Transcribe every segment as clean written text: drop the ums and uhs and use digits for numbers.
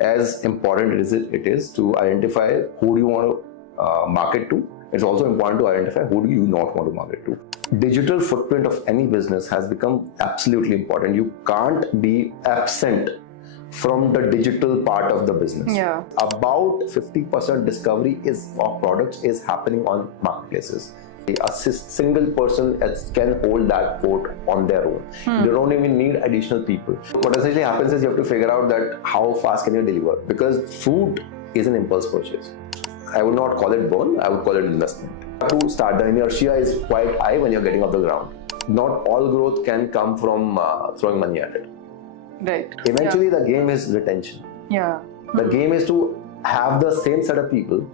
as important it is to identify who do you want to market to. It's also important to identify who do you not want to market to. Digital footprint of any business has become absolutely important. You can't be absent from the digital part of the business. Yeah. About 50% discovery of products is happening on marketplaces. A single person can hold that fort on their own. You don't even need additional people. What essentially happens is you have to figure out that how fast can you deliver, because food is an impulse purchase. I would not call it burn, I would call it investment. To start, the inertia is quite high when you're getting off the ground. Not all growth can come from throwing money at it. Right. Eventually, the game is retention. Yeah. The game is to have the same set of people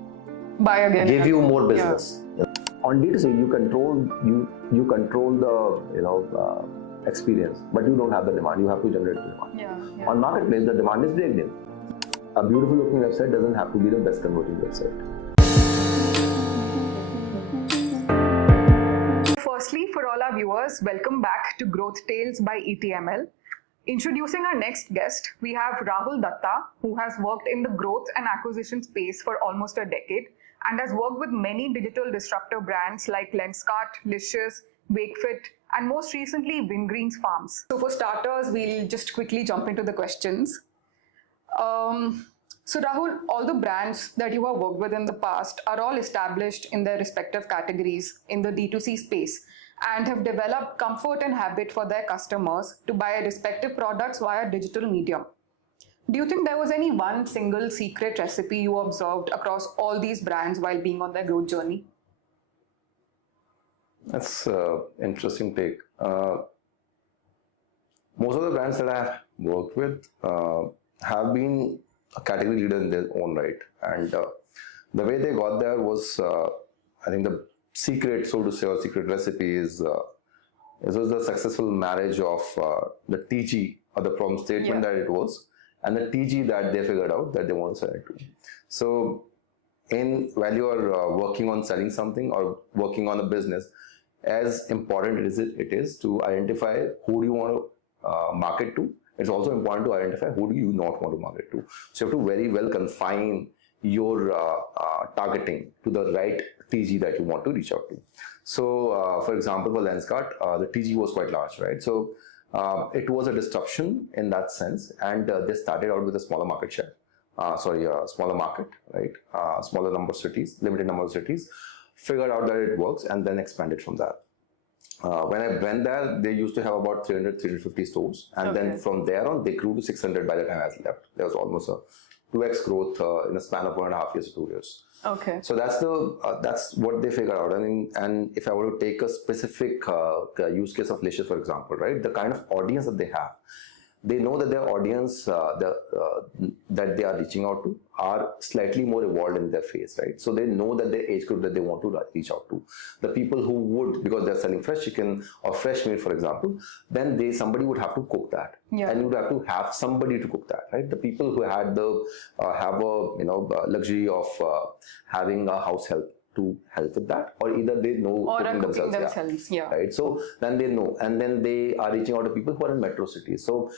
buy again. Give you more business. Yeah. On D2C, you control the experience, but you don't have the demand. You have to generate the demand. Yeah. On marketplace, the demand is baked in. A beautiful looking website doesn't have to be the best converting website. Firstly, for all our viewers, welcome back to Growth Tales by ETML. Introducing our next guest, we have Rahul Dutta, who has worked in the growth and acquisition space for almost a decade and has worked with many digital disruptor brands like Lenskart, Licious, Wakefit, and most recently Wingreens Farms. So for starters, we'll just quickly jump into the questions. So Rahul, all the brands that you have worked with in the past are all established in their respective categories in the D2C space and have developed comfort and habit for their customers to buy respective products via digital medium. Do you think there was any one single secret recipe you observed across all these brands while being on their growth journey? That's an interesting take. Most of the brands that I have worked with have been a category leader in their own right. And the way they got there was, I think the secret, so to say, or secret recipe is it was the successful marriage of the TG, or the problem statement that it was, and the TG that they figured out that they want to sell it to. So while you are working on selling something or working on a business, as important it is to identify who do you want to market to. It's also important to identify who do you not want to market to. So you have to very well confine your targeting to the right TG that you want to reach out to. So, for example, for Lenskart, the TG was quite large, right? So it was a disruption in that sense, and they started out with a smaller market share. Smaller market, right? Smaller number of cities, limited number of cities. Figured out that it works, and then expanded from that. When I went there, they used to have about 350 stores, and then from there on, they grew to 600 by the time I left. There was almost a 2x growth in a span of 1.5 years to 2 years. Okay. So that's what they figured out. I mean, and if I were to take a specific use case of Licious, for example, right, the kind of audience that they have, they know that their audience that they are reaching out to are slightly more evolved in their phase, right? So they know that the age group that they want to reach out to, the people who would, because they're selling fresh chicken or fresh meat, for example, then somebody would have to cook that, and you would have to have somebody to cook that, right? The people who had the luxury of having a house help to help with that, or either they know or cooking themselves, right? So then they know, and then they are reaching out to people who are in metro cities. So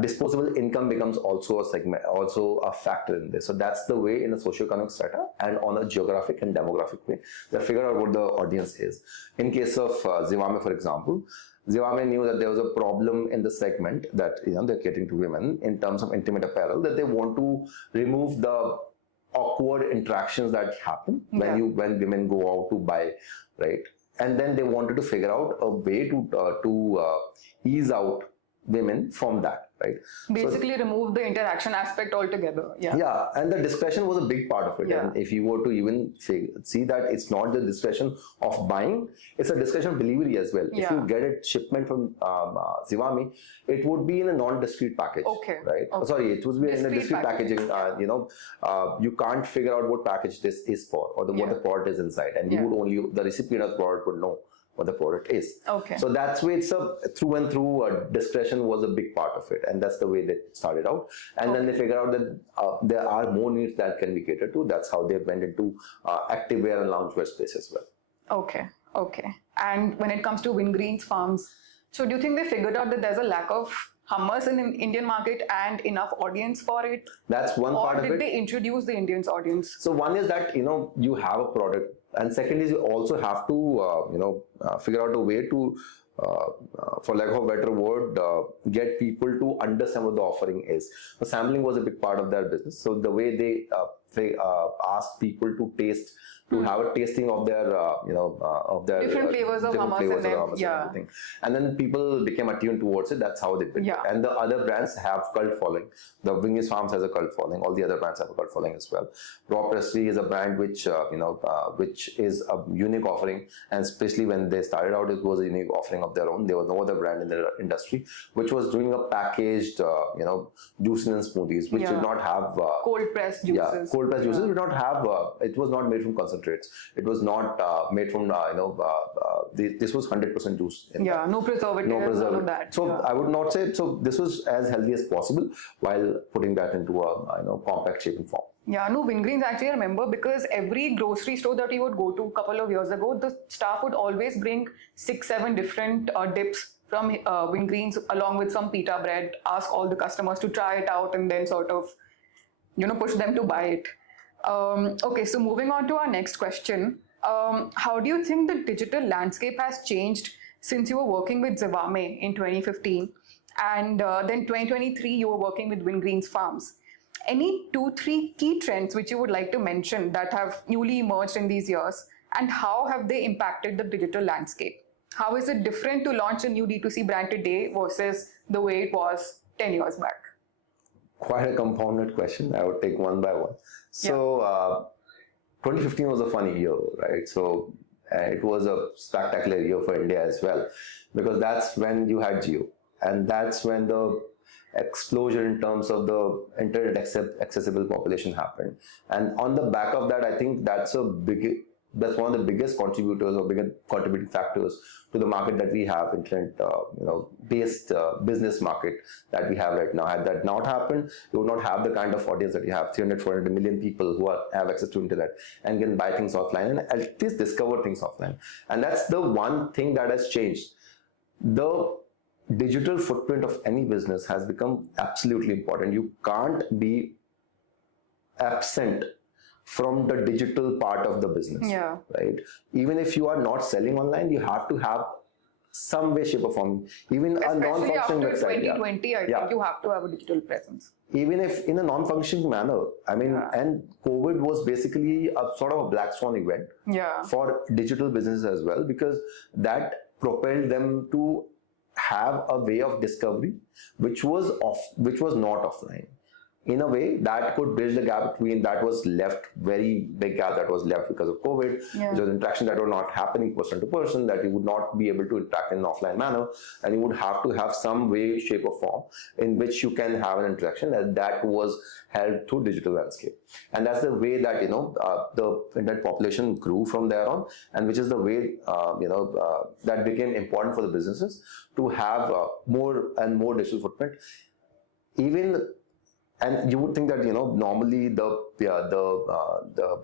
disposable income becomes also a segment, also a factor in this. So that's the way in a socioeconomic strata and on a geographic and demographic way they figure out what the audience is. In case of Zivame, for example, Zivame knew that there was a problem in the segment that they're catering to women in terms of intimate apparel, that they want to remove the awkward interactions that happen when women go out to buy, right? And then they wanted to figure out a way to ease out women from that, right? Basically remove the interaction aspect altogether. Yeah, and the discretion was a big part of it. And if you were to even see that it's not the discretion of buying, it's a discretion of delivery as well. If you get a shipment from Zivame, it would be in a non-discrete package, right? Sorry, it would be in a discrete packaging. You can't figure out what package this is for, or what the product is inside, and you would only, the recipient of the product would know what the product is. So that's why it's a through and through discretion was a big part of it, and that's the way they started out. And then they figured out that there are more needs that can be catered to. That's how they went into activewear and loungewear space as well. Okay. And when it comes to Wingreens Farms, so do you think they figured out that there's a lack of hummus in the Indian market and enough audience for it? That's one part Or of it. did they introduce the Indian audience? So one is that you have a product, and second is you also have to figure out a way to, for lack of a better word, get people to understand what the offering is. So sampling was a big part of their business. So the way they asked people to taste, to have a tasting of their of their different flavors of hummus and then, and everything, and then people became attuned towards it. That's how they built it. And the other brands have cult following. The Wingreens Farms has a cult following. All the other brands have a cult following as well. Raw Pressry is a brand which which is a unique offering, and especially when they started out, it was a unique offering of their own. There was no other brand in the industry which was doing a packaged juices and smoothies, which did not have cold pressed juices. Cold pressed juices did not have. It was not made from concentrates. It was not made from this was 100% juice. No preservatives, none of that. So I would not say so. This was as healthy as possible while putting that into a compact shape and form. Yeah, no, Wingreens actually I remember, because every grocery store that we would go to a couple of years ago, the staff would always bring 6-7 different dips from Wingreens along with some pita bread, ask all the customers to try it out and then sort of, push them to buy it. Okay, so moving on to our next question. How do you think the digital landscape has changed since you were working with Zivame in 2015 and then 2023 you were working with Wingreens Farms? Any 2-3 key trends which you would like to mention that have newly emerged in these years, and how have they impacted the digital landscape? How is it different to launch a new D2C brand today versus the way it was 10 years back? Quite a compounded question. I would take one by one. So 2015 was a funny year, right? So it was a spectacular year for India as well, because that's when you had Jio, and that's when the explosion in terms of the internet accessible population happened. And on the back of that, I think that's one of the biggest contributors or biggest contributing factors to the market that we have, internet based business market that we have right now. Had that not happened, you would not have the kind of audience that you have, 300-400 million people who have access to internet and can buy things offline and at least discover things offline. And that's the one thing that has changed. The digital footprint of any business has become absolutely important. You can't be absent from the digital part of the business, right? Even if you are not selling online, you have to have some way, shape or form, even especially a non-functioning after website. 2020, I think you have to have a digital presence. Even if in a non-functioning manner, and COVID was basically a sort of a black swan event for digital businesses as well, because that propelled them to have a way of discovery which was not offline. In a way that could bridge the gap between that was left, very big gap that was left because of COVID. There was interaction that were not happening person to person, that you would not be able to interact in an offline manner, and you would have to have some way, shape or form in which you can have an interaction, and that was held through digital landscape. And that's the way that the internet population grew from there on, and which is the way that became important for the businesses to have more and more digital footprint. And you would think that normally the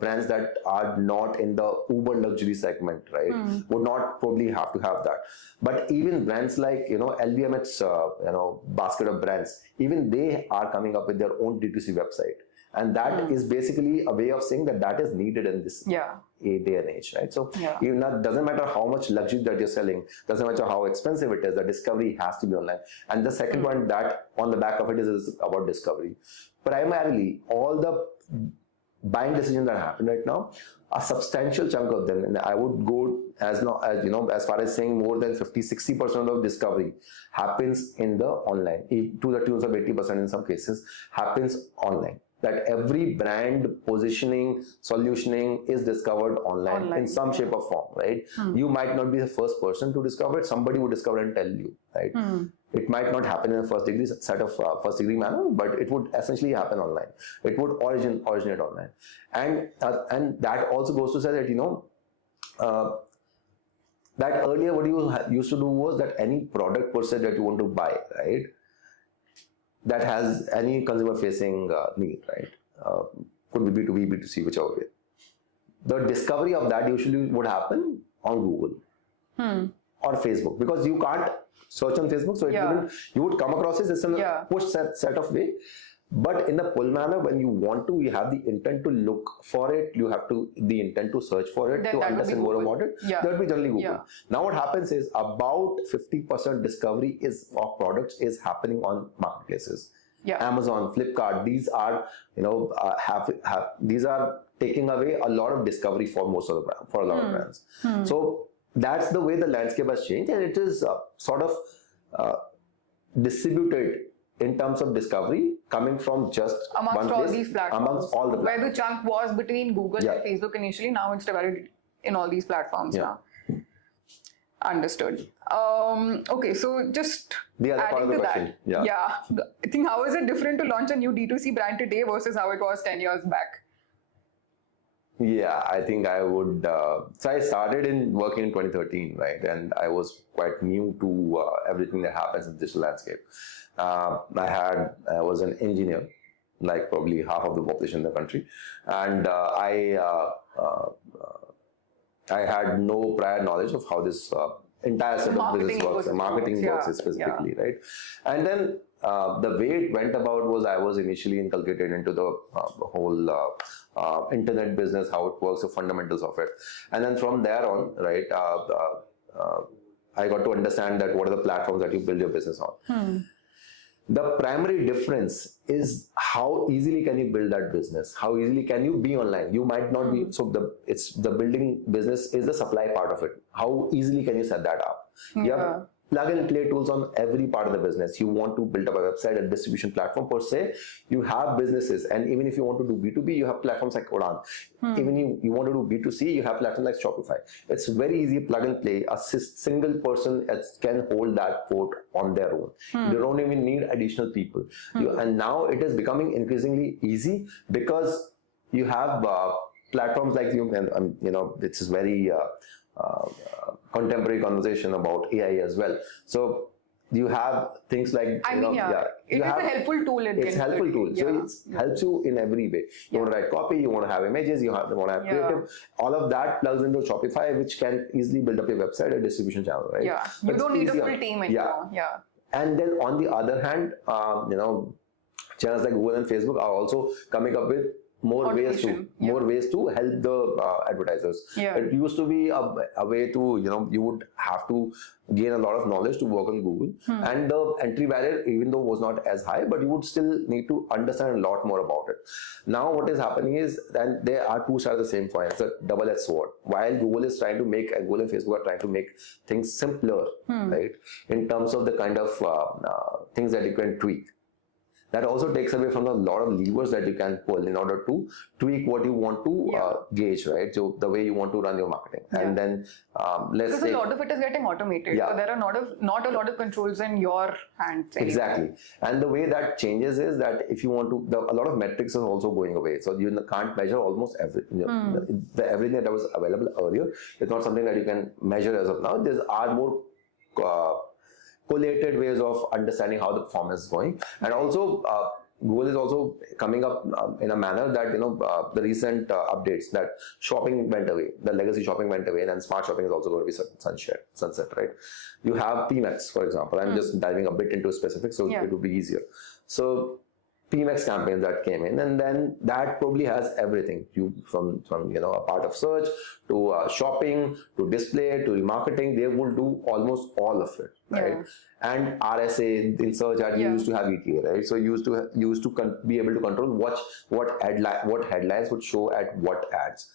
brands that are not in the uber luxury segment, right, would not probably have to have that. But even brands like LVMH's basket of brands, even they are coming up with their own D2C website, and that is basically a way of saying that is needed in this day and age, right? So even that doesn't matter how much luxury that you're selling, doesn't matter how expensive it is, the discovery has to be online. And the second point that on the back of it is about discovery. Primarily, all the buying decisions that happen right now, a substantial chunk of them, and I would go as far as saying more than 50-60% of discovery happens in the online, to the tunes of 80% in some cases happens online. That every brand positioning, solutioning is discovered online in some shape or form, right? You might not be the first person to discover it, somebody would discover it and tell you, right? It might not happen in a first degree manner, but it would essentially happen online. It would originate online. And that also goes to say that, that earlier what you used to do was that any product per se that you want to buy, right, that has any consumer facing need, right? Could be B2B, B2C, whichever way. The discovery of that usually would happen on Google. or Facebook, because you can't search on Facebook, so you would come across it in a push set of way. But in the pull manner, when you want to, you have the intent to look for it, you have to the intent to search for it, then to understand more about it. That would be generally Google. Now what happens is about 50% discovery of products is happening on marketplaces. Amazon, Flipkart, these are these are taking away a lot of discovery for most of the brand, for a lot of brands. So that's the way the landscape has changed, and it is sort of distributed in terms of discovery coming from just amongst one all place, these platforms. amongst all the platforms. Where the chunk was between Google and Facebook initially, now it's divided in all these platforms now. Understood. Okay, so just the other part of the question. I think how is it different to launch a new D2C brand today versus how it was 10 years back? Yeah, I think I would. So I started working in 2013, right? And I was quite new to everything that happens in the digital landscape. I was an engineer, like probably half of the population in the country, and I had no prior knowledge of how this entire set of business works, marketing works specifically, right? And then the way it went about was I was initially inculcated into the whole internet business, how it works, the fundamentals of it. And then from there on, right, I got to understand that what are the platforms that you build your business on. The primary difference is how easily can you build that business? How easily can you be online? You might not be, so the building business is the supply part of it. How easily can you set that up? You have plug and play tools on every part of the business. You want to build up a website, a distribution platform per se. You have businesses, and even if you want to do B2B, you have platforms like Udan. Even you want to do B2C, you have platforms like Shopify. It's very easy, plug and play. A single person can hold that fort on their own. You don't even need additional people. And now it is becoming increasingly easy because you have platforms like this is very contemporary conversation about AI as well. So you have things like it is a helpful tool. It's a helpful tool. So it helps you in every way. You want to write copy, you want to have images, you want to have creative. All of that plugs into Shopify, which can easily build up a website, a distribution channel, right? You don't need a full team anymore. And then on the other hand, channels like Google and Facebook are also coming up with more ways to help the advertisers. It used to be a way to, you would have to gain a lot of knowledge to work on Google, and the entry barrier, even though was not as high, but you would still need to understand a lot more about it. Now what is happening is that there are two sides of the same coin. It's a double-edged sword. While Google is trying to make, Google and Facebook are trying to make things simpler, right, in terms of the kind of things that you can tweak. That also takes away from a lot of levers that you can pull in order to tweak what you want to gauge, right? So the way you want to run your marketing, and then let's say a lot of it is getting automated. So there are not a lot of controls in your hands anymore. Exactly, and the way that changes is that if you want to, a lot of metrics is also going away. So you can't measure almost everything. Everything that was available earlier, it's not something that you can measure as of now. There are more collated ways of understanding how the performance is going, and also Google is also coming up in a manner that the recent updates that shopping went away, the legacy shopping went away, and smart shopping is also going to be sunset, right? You have PMax, for example. I'm just diving a bit into specifics, so it would be easier. So PMax campaigns that came in, and then that probably has everything from a part of search to shopping to display to remarketing. They will do almost all of it, right? And RSA in search ad, you used to have ETA, right? So you used to be able to control what headlines would show at what ads.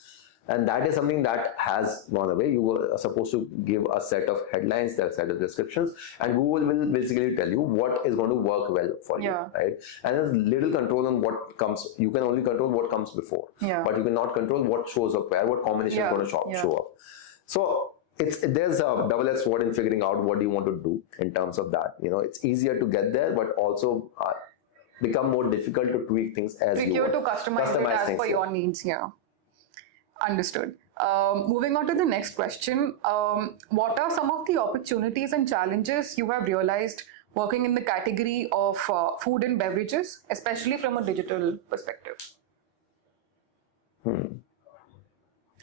And that is something that has gone away. You were supposed to give a set of headlines, a set of descriptions, and Google will basically tell you what is going to work well for you, right? And there's little control on what comes. You can only control what comes before, but you cannot control what shows up where, what combination is going to show up. So there's a double-edged sword in figuring out what you want to do in terms of that. It's easier to get there, but also become more difficult to tweak things as you want. To customize it as per your needs. Understood. Moving on to the next question. What are some of the opportunities and challenges you have realized working in the category of food and beverages, especially from a digital perspective?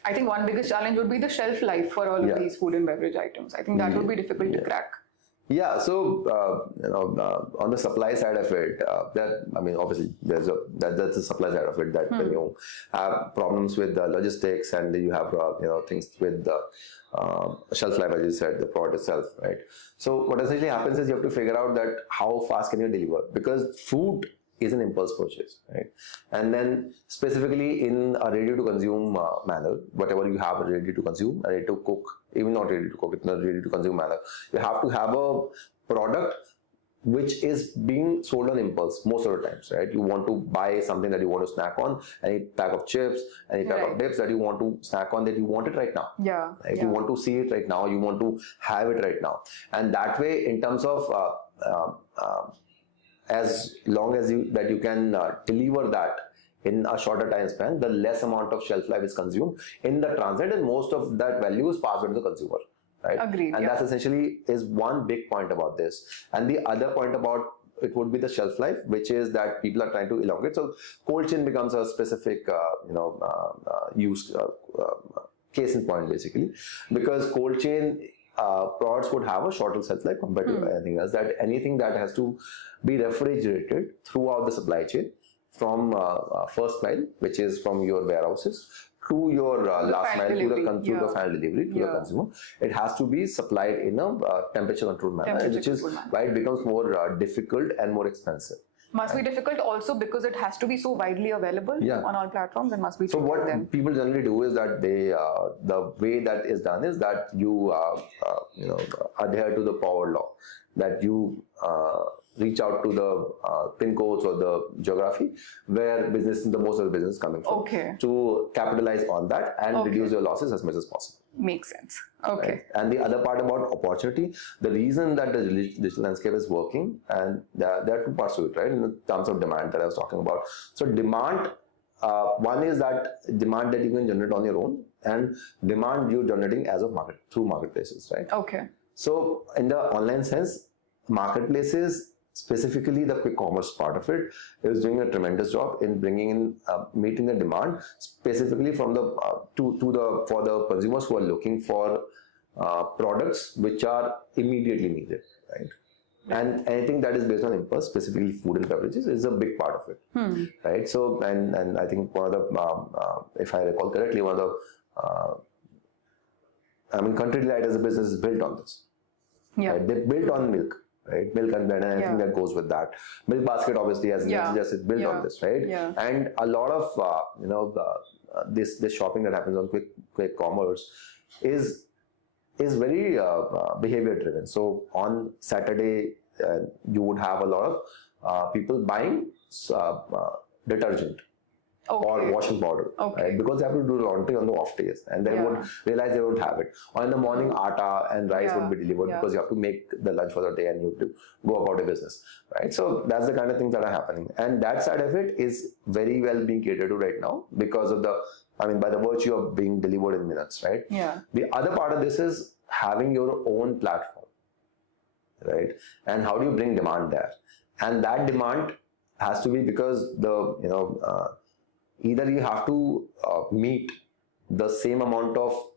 I think one biggest challenge would be the shelf life for all of Yeah. these food and beverage items. I think that would be difficult to crack. Yeah, so on the supply side of it, obviously that's the supply side of it. That when you have problems with the logistics and you have things with the shelf life, as you said, the product itself, right? So what essentially happens is you have to figure out that how fast can you deliver, because food is an impulse purchase, right? And then specifically in a ready to consume manner, whatever you have ready to consume, ready to cook, even not ready to cook, it's not ready to consume manner, you have to have a product which is being sold on impulse most of the times, right? You want to buy something that you want to snack on, any pack of chips, any pack of dips that you want to snack on, that you want it right now. Yeah. Right? Yeah. You want to see it right now, you want to have it right now. And that way, in terms of as long as you can deliver that in a shorter time span, the less amount of shelf life is consumed in the transit, and most of that value is passed on to the consumer, right? Agreed. And that's essentially is one big point about this. And the other point about it would be the shelf life, which is that people are trying to elongate. So cold chain becomes a specific use case in point, basically, because cold chain products would have a shorter shelf life compared to anything else. That anything that has to be refrigerated throughout the supply chain, from first mile, which is from your warehouses, to your last mile, to the final delivery to the consumer, it has to be supplied in a temperature controlled manner, which is why it becomes more difficult and more expensive. Must be difficult also because it has to be so widely available on all platforms, and must be. So what people generally do is that they, the way that is done is that you adhere to the power law, that you reach out to the pin codes or the geography where most of the business is coming from, to capitalize on that and reduce your losses as much as possible. Makes sense. Okay. Right? And the other part about opportunity, the reason that the digital landscape is working, and there are two parts to it, right? In terms of demand that I was talking about. So demand, one is that demand that you can generate on your own, and demand you're generating as of through marketplaces, right? Okay. So in the online sense, marketplaces, specifically the quick commerce part of it, is doing a tremendous job in bringing in, meeting the demand specifically from the for the consumers who are looking for products which are immediately needed, right? And anything that is based on impulse, specifically food and beverages, is a big part of it, right? So and I think one of the, if I recall correctly, one of the, Country Delight as a business is built on this. Yeah. Right? They built on milk. Right, milk and bread and anything that goes with that. Milk basket, obviously, as is built on this, right? Yeah. And a lot of this shopping that happens on quick commerce is very behavior driven. So on Saturday, you would have a lot of people buying detergent. Or washing powder, right? Because they have to do laundry on the off days, and they would realize they don't have it. Or in the morning, atta and rice would be delivered because you have to make the lunch for the day and you have to go about your business, right? So that's the kind of things that are happening, and that side of it is very well being catered to right now because of by the virtue of being delivered in minutes, right? Yeah. The other part of this is having your own platform, right? And how do you bring demand there? And that demand has to be because either you have to meet the same amount of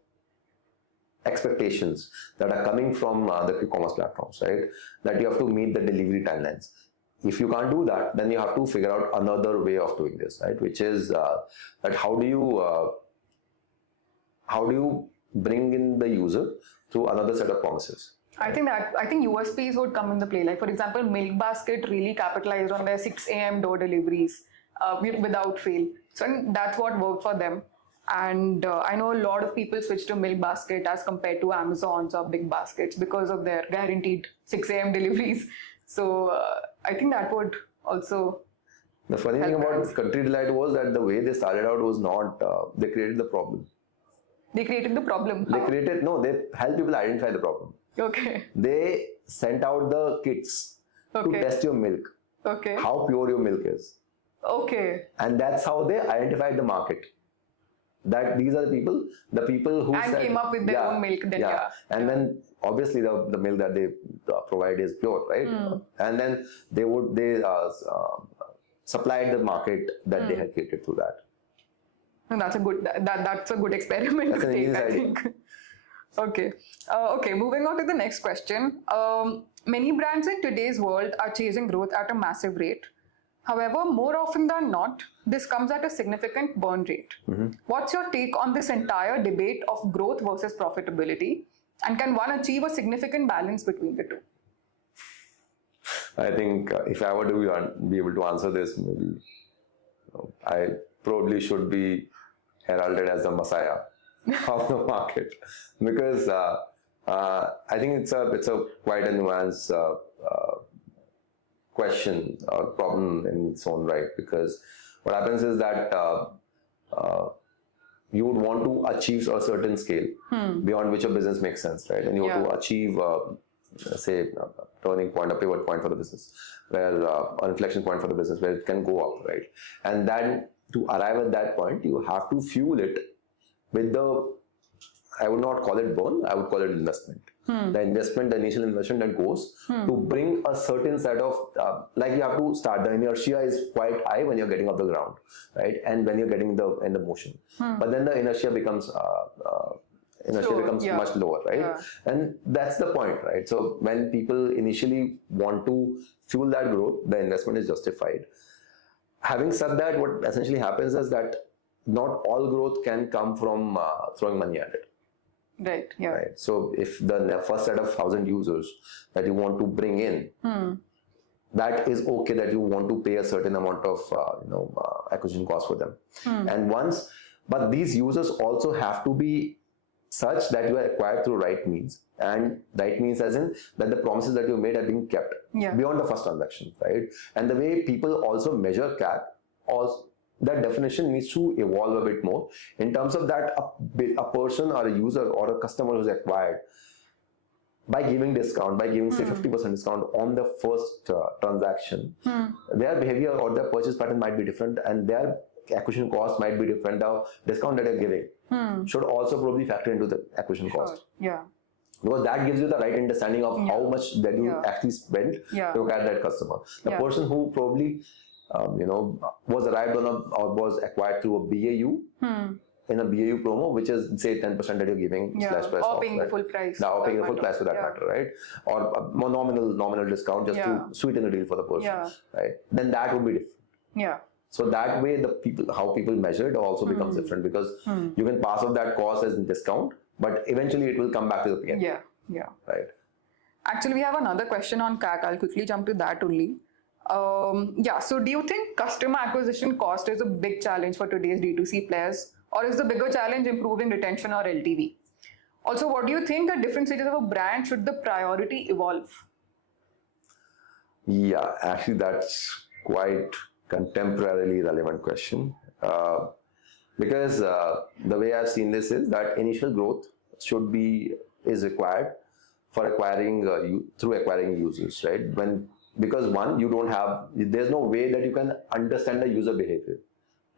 expectations that are coming from the quick commerce platforms, right? That you have to meet the delivery timelines. If you can't do that, then you have to figure out another way of doing this, right? Which is that how do you bring in the user through another set of promises? I think USPs would come into play. Like, for example, Milk Basket really capitalized on their 6 a.m. door deliveries without fail. So that's what worked for them. And I know a lot of people switch to Milk Basket as compared to Amazon's or Big Baskets because of their guaranteed 6 a.m. deliveries. So I think that would also. The funny thing about Country Delight was that the way they started out was not, they created the problem. They created the problem? They helped people identify the problem. Okay. They sent out the kits to test your milk. Okay. How pure your milk is. Okay. And that's how they identified the market. That these are the people who came up with their own milk. Then and then obviously the milk that they provide is pure, right? And then they supplied the market that they had created through that. No, that's a good that's a good experiment That's to an take, easy I idea. think. Okay. Okay, moving on to the next question. Many brands in today's world are chasing growth at a massive rate. However, more often than not, this comes at a significant burn rate. What's your take on this entire debate of growth versus profitability? And can one achieve a significant balance between the two? I think if I were to be able to answer this, maybe I probably should be heralded as the messiah of the market, because I think it's a quite a nuanced question or problem in its own right. Because what happens is that you would want to achieve a certain scale beyond which a business makes sense, right? And you want to achieve, say, a turning point, a pivot point for the business, where an inflection point for the business, where it can go up, right? And then to arrive at that point, you have to fuel it with the, I would not call it burn, I would call it investment. The investment, the initial investment that goes to bring a certain set of, like you have to start, the inertia is quite high when you're getting off the ground, right? And when you're getting in the motion. But then the inertia becomes, much lower, right? Yeah. And that's the point, right? So when people initially want to fuel that growth, the investment is justified. Having said that, what essentially happens is that not all growth can come from throwing money at it. Right, yeah. Right. So if the first set of 1,000 users that you want to bring in, that is okay, that you want to pay a certain amount of acquisition cost for them. And but these users also have to be such that you are acquired through right means, and right means as in that the promises that you made are being kept beyond the first transaction, right? And the way people also measure CAC, also that definition needs to evolve a bit more in terms of that a person or a user or a customer who's acquired, by giving discount, by giving say 50% discount on the first transaction, their behavior or their purchase pattern might be different, and their acquisition cost might be different. The discount that you're giving should also probably factor into the acquisition cost. Yeah. Because that gives you the right understanding of how much that you actually spent to acquire that customer. The person who probably was arrived on or was acquired through a BAU in a BAU promo, which is say 10% that you're giving slash price or off, paying right? the full price. Or paying the full price for that matter, right? Or a more nominal discount just to sweeten the deal for the person, right? Then that would be different. Yeah. So that way, how people measure it also becomes different, because you can pass off that cost as discount, but eventually it will come back to the PN. Yeah. Right. Actually, we have another question on CAC. I'll quickly jump to that only. So do you think customer acquisition cost is a big challenge for today's D2C players, or is the bigger challenge improving retention or LTV? Also, what do you think at different stages of a brand should the priority evolve? Yeah, actually that's quite contemporarily relevant question, because the way I've seen this is that initial growth is required for acquiring users, right? Because there's no way that you can understand the user behavior.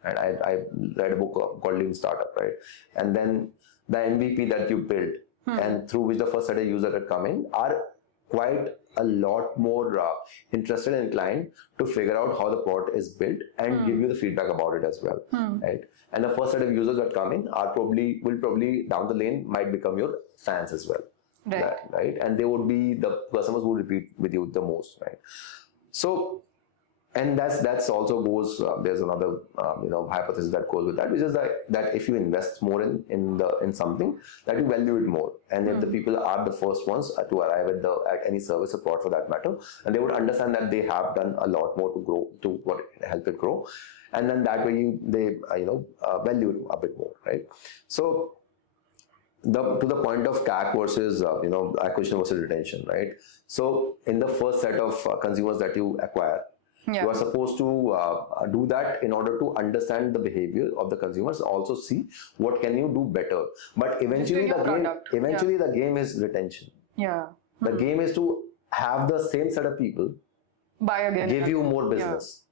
And I read a book called Lean Startup, right? And then the MVP that you build and through which the first set of users that come in are quite a lot more interested and inclined to figure out how the product is built and give you the feedback about it as well, right? And the first set of users that come in will probably down the lane might become your fans as well. Right? And they would be the customers who repeat with you the most, right? So, and that's also goes. There's another hypothesis that goes with that, which is that if you invest more in something, that you value it more, and if the people are the first ones to arrive at any service or product for that matter, and they would understand that they have done a lot more to help it grow, and then that way they value it a bit more, right? So. To the point of CAC versus acquisition versus retention, right? So in the first set of consumers that you acquire, you are supposed to do that in order to understand the behavior of the consumers, also see what can you do better. But eventually the game is retention. Yeah. The game is to have the same set of people buy again, give you more business.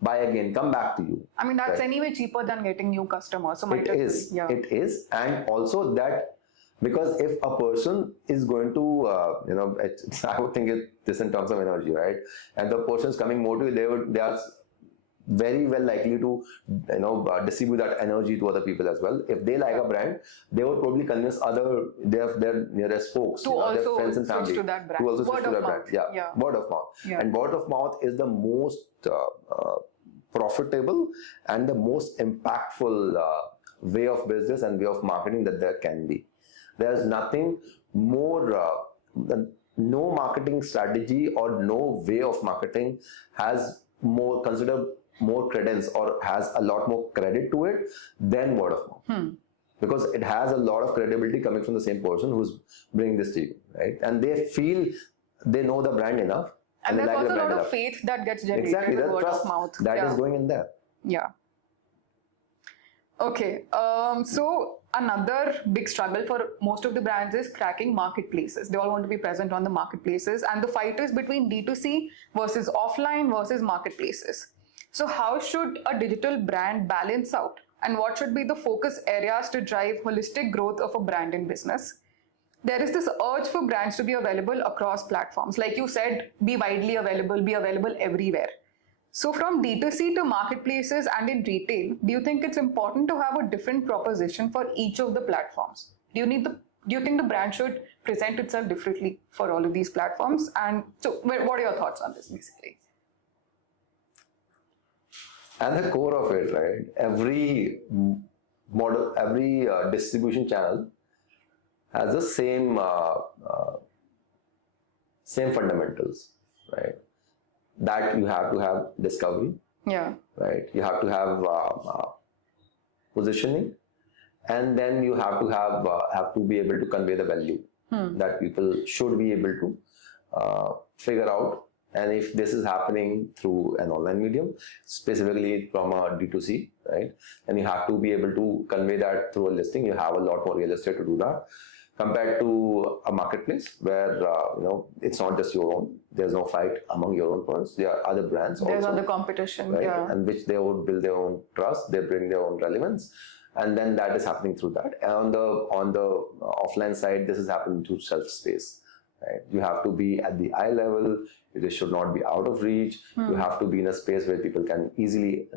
Buy again, come back to you. I mean, that's anyway cheaper than getting new customers. So it is. And also that, because if a person is going to, I would think this in terms of energy, right? And the person is coming more to you, very well likely to distribute that energy to other people as well. If they like a brand, they would probably convince their nearest folks, to their also friends and switch family to that brand. to also switch to that brand. Word of mouth. And word of mouth is the most profitable and the most impactful way of business and way of marketing that there can be. There's nothing more no marketing strategy or no way of marketing has considered more credence or has a lot more credit to it than word of mouth. Because it has a lot of credibility coming from the same person who's bringing this to you, right? And they feel they know the brand enough. And there's like also the a lot brand of faith that gets generated exactly, with that word trust of mouth. that is going in there. Yeah. Okay. So another big struggle for most of the brands is cracking marketplaces. They all want to be present on the marketplaces, and the fight is between D2C versus offline versus marketplaces. So how should a digital brand balance out? And what should be the focus areas to drive holistic growth of a brand in business? There is this urge for brands to be available across platforms. Like you said, be widely available, be available everywhere. So from D2C to marketplaces and in retail, do you think it's important to have a different proposition for each of the platforms? Do you think the brand should present itself differently for all of these platforms? And so what are your thoughts on this basically? At the core of it, right, every model, every distribution channel has the same fundamentals, right? That you have to have discovery, right? You have to have positioning, and then you have to be able to convey the value that people should be able to figure out. And if this is happening through an online medium, specifically from a D2C, right, then you have to be able to convey that through a listing. You have a lot more real estate to do that, compared to a marketplace where it's not just your own. There's no fight among your own products. There are other brands also. There's other competition, right? And which they would build their own trust. They bring their own relevance, and then that is happening through that. And on the offline side, this is happening through shelf space. Right? You have to be at the eye level. It should not be out of reach. You have to be in a space where people can easily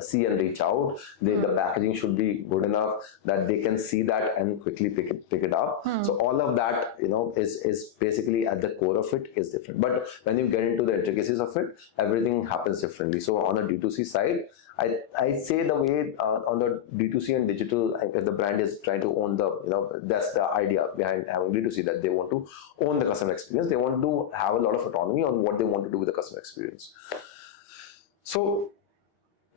see and reach out. The packaging should be good enough that they can see that and quickly pick it up. So all of that, is basically at the core of it is different. But when you get into the intricacies of it, everything happens differently. So on a D2C side, I say the way on the D2C and digital, if the brand is trying to own that's the idea behind having D2C, that they want to own the customer experience. They want to have a lot of autonomy on what they want to do with the customer experience. So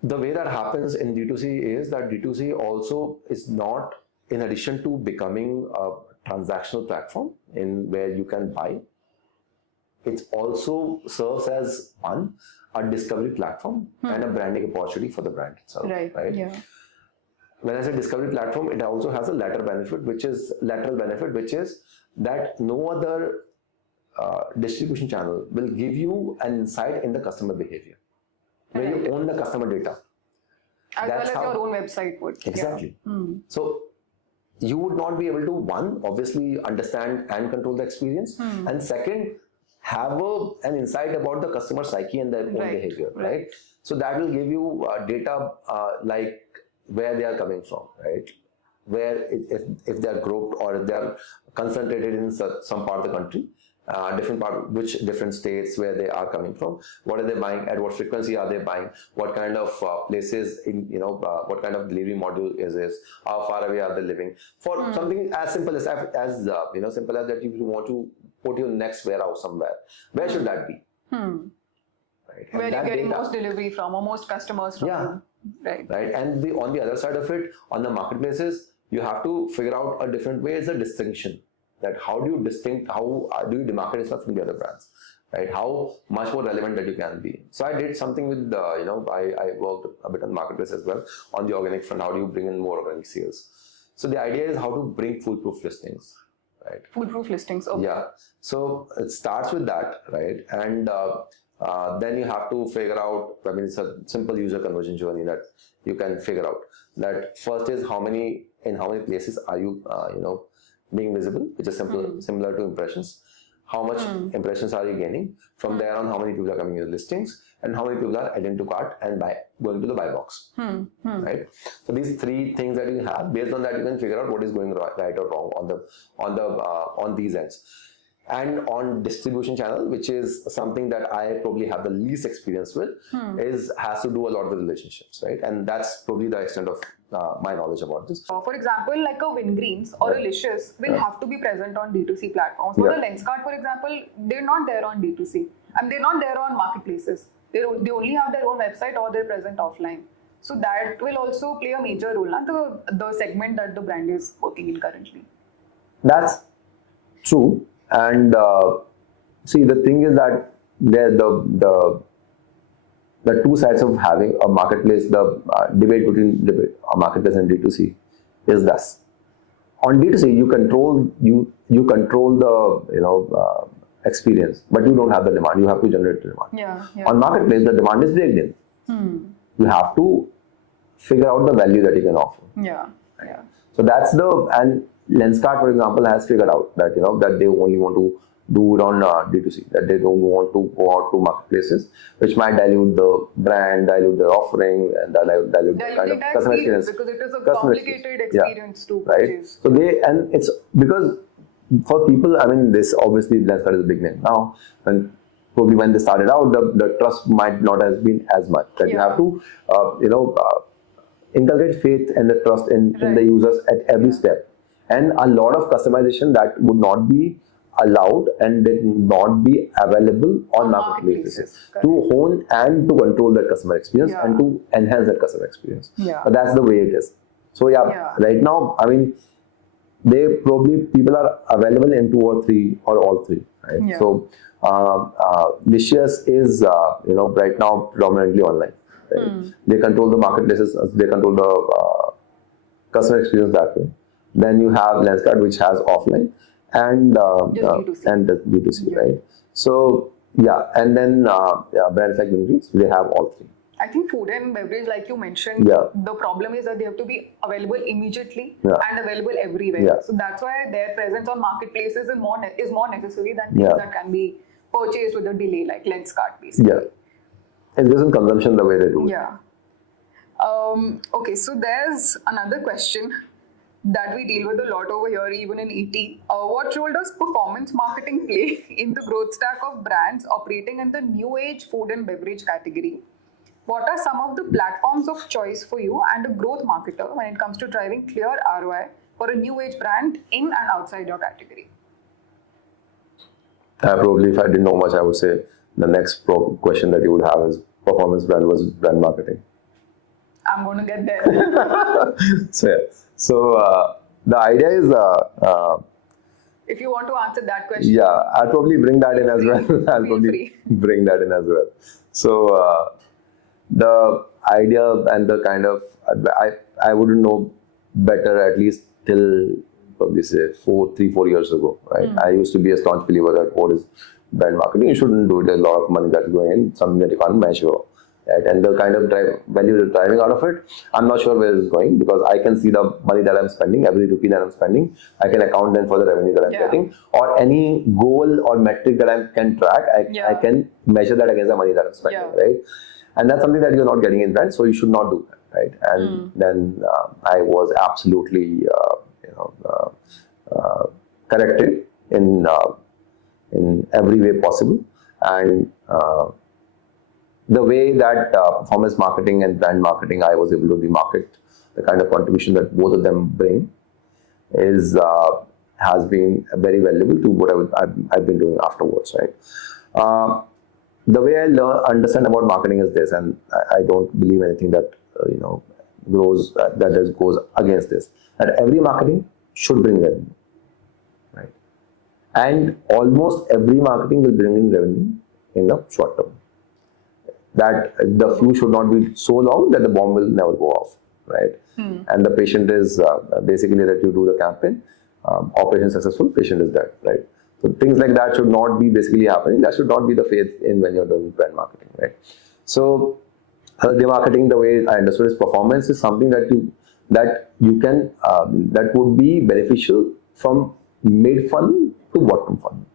the way that happens in D2C is that D2C also is not, in addition to becoming a transactional platform in where you can buy, it also serves as a discovery platform and a branding opportunity for the brand itself. Right? Yeah. When I say discovery platform, it also has a lateral benefit, which is that no other distribution channel will give you an insight in the customer behavior, where you own the customer data. As well as your own website would. Exactly. So you would not be able to, one, obviously understand and control the experience, and second, have an insight about the customer psyche and their own behavior, right? So that will give you data like where they are coming from, right? Where if they are grouped or if they are concentrated in some part of the country, different states where they are coming from, what are they buying, at what frequency are they buying, what kind of places what kind of delivery module is this, how far away are they living, for something as simple as simple as that you want to put your next warehouse somewhere, where should that be? Right? Where you're getting most delivery from or most customers from. Right. And on the other side of it, on the marketplaces, you have to figure out a different way is the distinction. That how do you demarcate yourself from the other brands, right? How much more relevant that you can be. So I did something with I worked a bit on the marketplace as well on the organic front. How do you bring in more organic sales? So the idea is how to bring foolproof listings, right? Foolproof listings. Okay. Yeah. So it starts with that, right? And then you have to figure out. I mean, it's a simple user conversion journey that you can figure out. That first is in how many places are you being visible, which is similar to impressions. How much impressions are you gaining? From there on, how many people are coming to your listings? and how many people are adding to cart and going to the buy box, right? So these three things that you have, based on that you can figure out what is going right or wrong on these ends. And on distribution channel, which is something that I probably have the least experience with, has to do a lot with relationships, right? And that's probably the extent of my knowledge about this. For example, like a Wingreens or a Licious will have to be present on D2C platforms. For a Lenskart, for example, they're not there on D2C and they're not there on marketplaces. They only have their own website or they're present offline. So that will also play a major role in the segment that the brand is working in currently. That's true. And see, the thing is that the two sides of having a marketplace, the debate between a marketplace and D2C is this. On D2C, you control the experience, but you don't have the demand. You have to generate the demand. On marketplace, the demand is baked in. You have to figure out the value that you can offer. So that's and Lenskart, for example, has figured out that that they only want to do it on D2C, that they don't want to go out to marketplaces, which might dilute the brand, dilute their offering, and dilute the kind of customer experience. Because it is a complicated experience to purchase. So and it's because for people, I mean, this obviously Lenskart is a big name now, and probably when they started out, the trust might not have been as much. That you have to, inculcate faith and the trust in the users at every step. And a lot of customization that would not be allowed and did not be available on marketplaces to hone and to control that customer experience and to enhance that customer experience. But that's the way it is. So right now, I mean, people are available in 2 or 3 or all 3. Right? So Licious is right now predominantly online. Right? They control the marketplaces. They control the customer experience that way. Then you have Lenskart, which has offline and the D2C, right? So and then brands like Wingreens, they have all 3. I think food and beverage, like you mentioned, the problem is that they have to be available immediately and available everywhere. So that's why their presence on marketplaces is more necessary than things that can be purchased with a delay, like Lenskart, basically. It's just in consumption the way they do it. Okay, so there's another question that we deal with a lot over here, even in ET. What role does performance marketing play in the growth stack of brands operating in the new age food and beverage category? What are some of the platforms of choice for you and a growth marketer when it comes to driving clear ROI for a new age brand in and outside your category? Probably, if I didn't know much, I would say the next question that you would have is performance brand versus brand marketing. I'm going to get there. So the idea is, if you want to answer that question, I'll probably bring that in as well. So the idea and the kind of I wouldn't know better, at least till probably say 3-4 years ago, right? I used to be a staunch believer that what is brand marketing, you shouldn't do it. There's a lot of money that's going in, something that you can't measure. Right? And the kind of value you're driving out of it, I'm not sure where it's going, because I can see the money that I'm spending, every rupee that I'm spending, I can account then for the revenue that I'm getting, or any goal or metric that I can track, I can measure that against the money that I'm spending, right? And that's something that you're not getting in brand, so you should not do that, right? And then I was absolutely, corrected in every way possible, and the way that performance marketing and brand marketing I was able to remarket the kind of contribution that both of them bring has been very valuable to whatever I've been doing afterwards, right? The way I understand about marketing is this, and I don't believe anything that goes against this. That every marketing should bring revenue, right? And almost every marketing will bring in revenue in the short term. That the fuse should not be so long that the bomb will never go off, right? And the patient is basically that you do the campaign, operation successful, patient is dead, right? So things like that should not be basically happening. That should not be the faith in when you're doing brand marketing, right? So the marketing, the way I understood is performance is something that you can that would be beneficial from mid funnel to bottom funnel.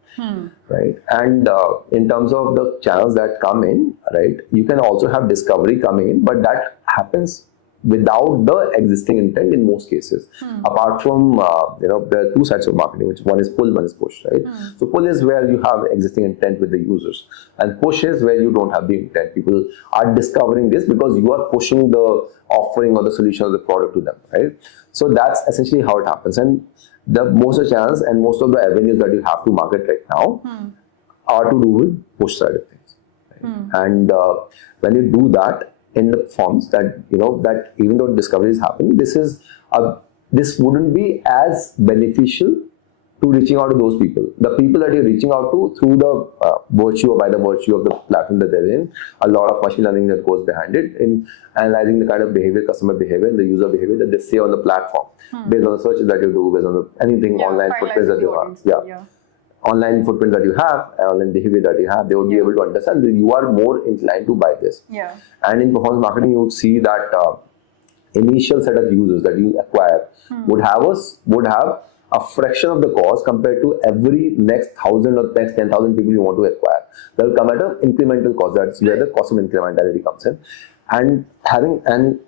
right? And in terms of the channels that come in, right, you can also have discovery coming in, but that happens without the existing intent in most cases. Apart from, there are two sides of marketing, which one is pull, one is push, right? So pull is where you have existing intent with the users, and push is where you don't have the intent. People are discovering this because you are pushing the offering or the solution or the product to them, right? So that's essentially how it happens. And the most of the channels and most of the avenues that you have to market right now are to do with push side of things. Right? And when you do that in the forms that, that even though discovery is happening, this wouldn't be as beneficial to reaching out to those people. The people that you're reaching out to through the virtue or by the virtue of the platform that they're in, a lot of machine learning that goes behind it in analyzing the kind of behavior, customer behavior, and the user behavior that they say on the platform, based on the searches that you do, based on anything online footprints that you have. Online footprints that you have, online behavior that you have, they would be able to understand that you are more inclined to buy this. And in performance marketing, you would see that initial set of users that you acquire would have a fraction of the cost compared to every next 1,000 or next 10,000 people you want to acquire. That will come at an incremental cost. That's where the cost of incrementality comes in. And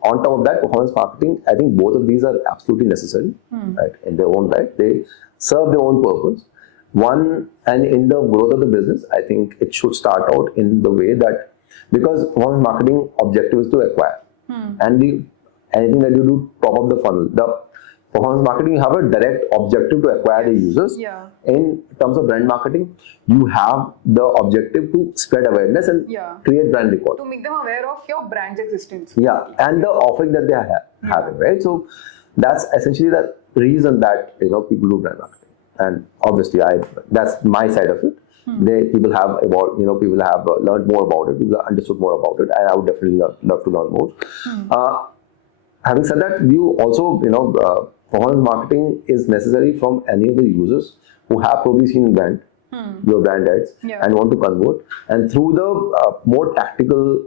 on top of that, performance marketing, I think both of these are absolutely necessary, right, in their own right. They serve their own purpose. One, and in the growth of the business, I think it should start out in the way that, because performance marketing objective is to acquire, and anything that you do top of the funnel, the performance marketing, you have a direct objective to acquire the users. In terms of brand marketing, you have the objective to spread awareness and create brand recall. To make them aware of your brand's existence. And the offering that they are having, right? So that's essentially the reason that people do brand marketing. And obviously, that's my side of it. People have learned more about it. People have understood more about it, and I would definitely love to learn more. Having said that, you also, performance marketing is necessary from any of the users who have probably seen your brand ads, and want to convert. And through the more tactical,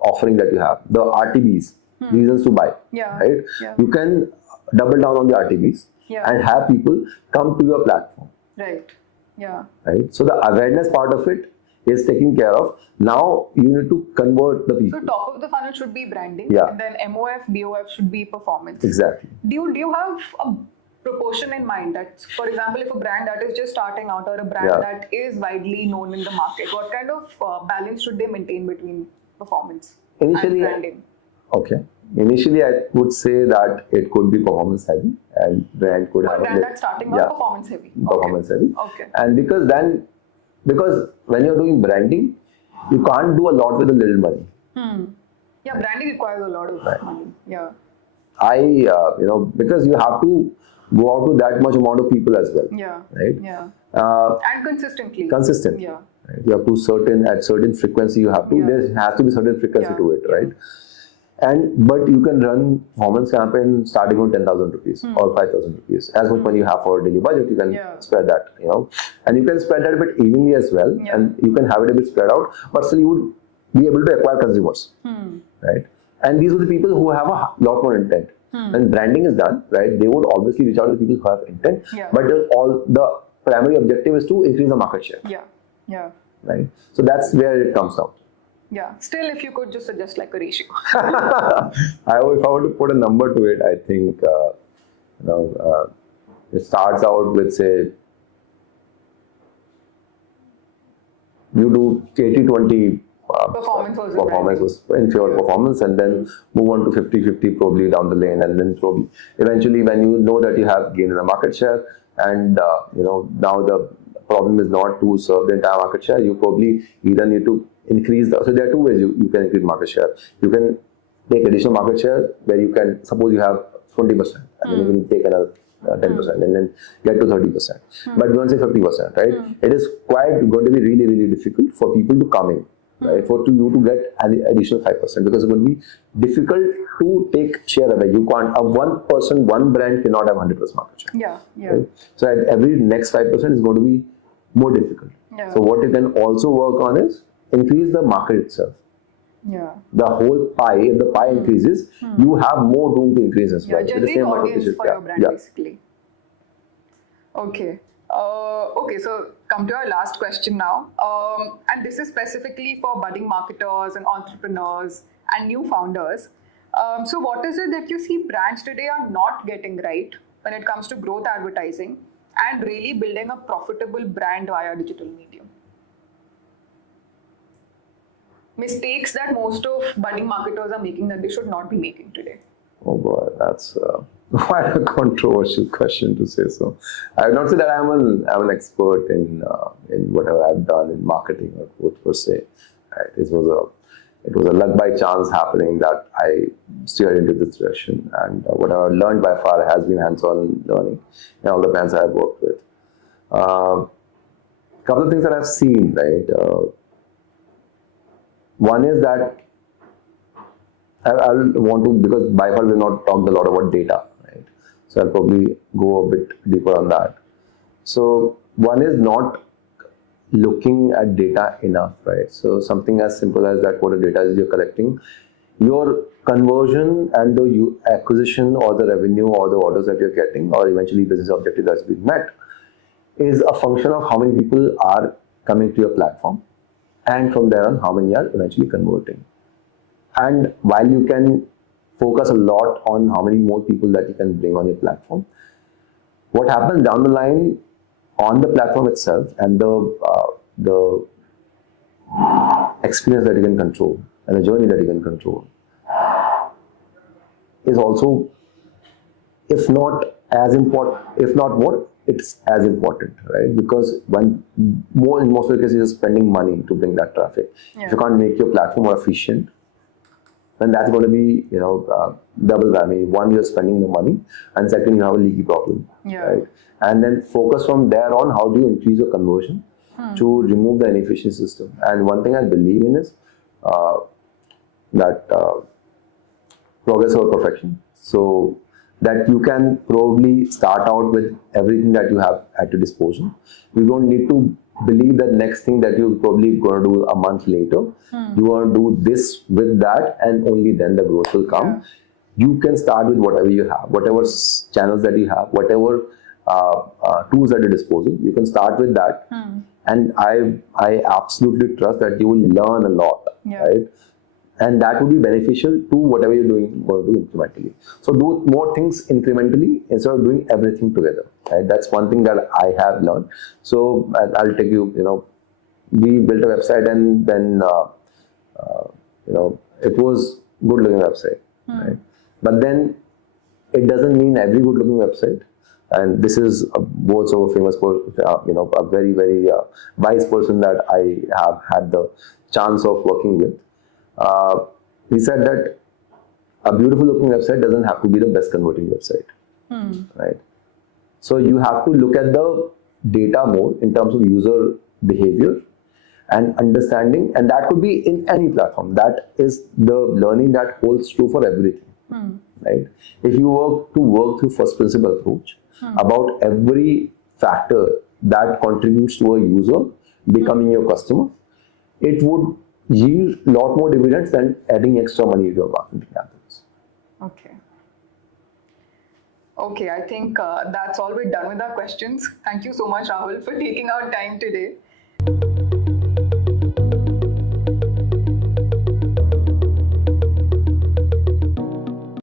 offering that you have, the RTBs, reasons to buy, right? You can double down on the RTBs and have people come to your platform. Right. So the awareness part of it is taken care of. Now you need to convert the people. So top of the funnel should be branding, and then MOF, BOF should be performance. Exactly. Do you have a proportion in mind that, for example, if a brand that is just starting out or a brand that is widely known in the market, what kind of balance should they maintain between performance and branding? Initially, I would say that it could be performance heavy, and brand could have a brand that's starting out performance heavy. Performance heavy. And because when you're doing branding, you can't do a lot with a little money. Branding requires a lot of money. Because you have to go out to that much amount of people as well. And consistently. Right? You have to at certain frequency. You have to. There has to be certain frequency to it, right? But you can run performance campaign starting on 10,000 rupees or 5,000 rupees. As much money you have for a daily budget, you can spread that, and you can spread that a bit evenly as well, and you can have it a bit spread out, but still you would be able to acquire consumers, right? And these are the people who have a lot more intent. When branding is done, right, they would obviously reach out to the people who have intent, but the primary objective is to increase the market share. Right? So that's where it comes down. Still, if you could just suggest like a ratio. If I were to put a number to it, I think it starts out with, say, you do 80-20 performance was inferior performance, and then move on to 50-50 probably down the lane, and then probably eventually when you know that you have gained in the market share, and now the problem is not to serve the entire market share, you probably either need to increase so there are two ways you can increase market share. You can take additional market share where you can, suppose you have 20%, and then you can take another 10% and then get to 30%. But we don't say 50%, right? It is quite going to be really, really difficult for people to come in, right? For you to get an additional 5%, because it's going to be difficult to take share away. You can't, one brand cannot have 100% market share. Right? So every next 5% is going to be more difficult. So what you can also work on is increase the market itself. The whole pie, if the pie increases, you have more room to increase as well. Generate audience for your brand, basically. Okay. Okay, so come to our last question now. And this is specifically for budding marketers and entrepreneurs and new founders. So, what is it that you see brands today are not getting right when it comes to growth advertising and really building a profitable brand via digital medium? Mistakes that most of budding marketers are making that they should not be making today. Oh boy, that's quite a controversial question to say so. I would not say that I'm an expert in whatever I've done in marketing or growth per se. Right? It was a luck by chance happening that I steered into this direction, and what I've learned by far has been hands-on learning in all the brands I've worked with. Couple of things that I've seen, right? One is that I'll want to, because by far we've not talked a lot about data, right? So I'll probably go a bit deeper on that. So one is not looking at data enough, right? So something as simple as that, what the data is you're collecting, your conversion and the acquisition or the revenue or the orders that you're getting, or eventually business objective that's been met, is a function of how many people are coming to your platform, and from there on, how many are eventually converting. And while you can focus a lot on how many more people that you can bring on your platform, what happens down the line on the platform itself and the experience that you can control and the journey that you can control is also, if not as important, if not more, it's as important, right? Because in most of the cases, you're spending money to bring that traffic. Yeah. If you can't make your platform more efficient, then that's going to be, double whammy. One, you're spending the money, and second, you have a leaky problem, right? And then focus from there on, how do you increase your conversion to remove the inefficient system? And one thing I believe in is that progress over perfection. So that you can probably start out with everything that you have at your disposal. You don't need to believe that next thing that you're probably going to do a month later. You want to do this with that, and only then the growth will come. Yeah. You can start with whatever you have, whatever channels that you have, whatever tools at your disposal. You can start with that, and I absolutely trust that you will learn a lot, right? And that would be beneficial to whatever you're doing or do incrementally. So do more things incrementally instead of doing everything together. Right? That's one thing that I have learned. So I'll take you. We built a website, and then it was good looking website, right? But then it doesn't mean every good looking website. And this is words of a famous, a very, very wise person that I have had the chance of working with. He said that a beautiful looking website doesn't have to be the best converting website, right? So you have to look at the data more in terms of user behavior and understanding, and that could be in any platform. That is the learning that holds true for everything, right? If you work through first principle approach about every factor that contributes to a user becoming your customer, it would yield a lot more dividends than adding extra money to your marketing campaigns. Okay, I think that's all we're done with our questions. Thank you so much, Rahul, for taking our time today.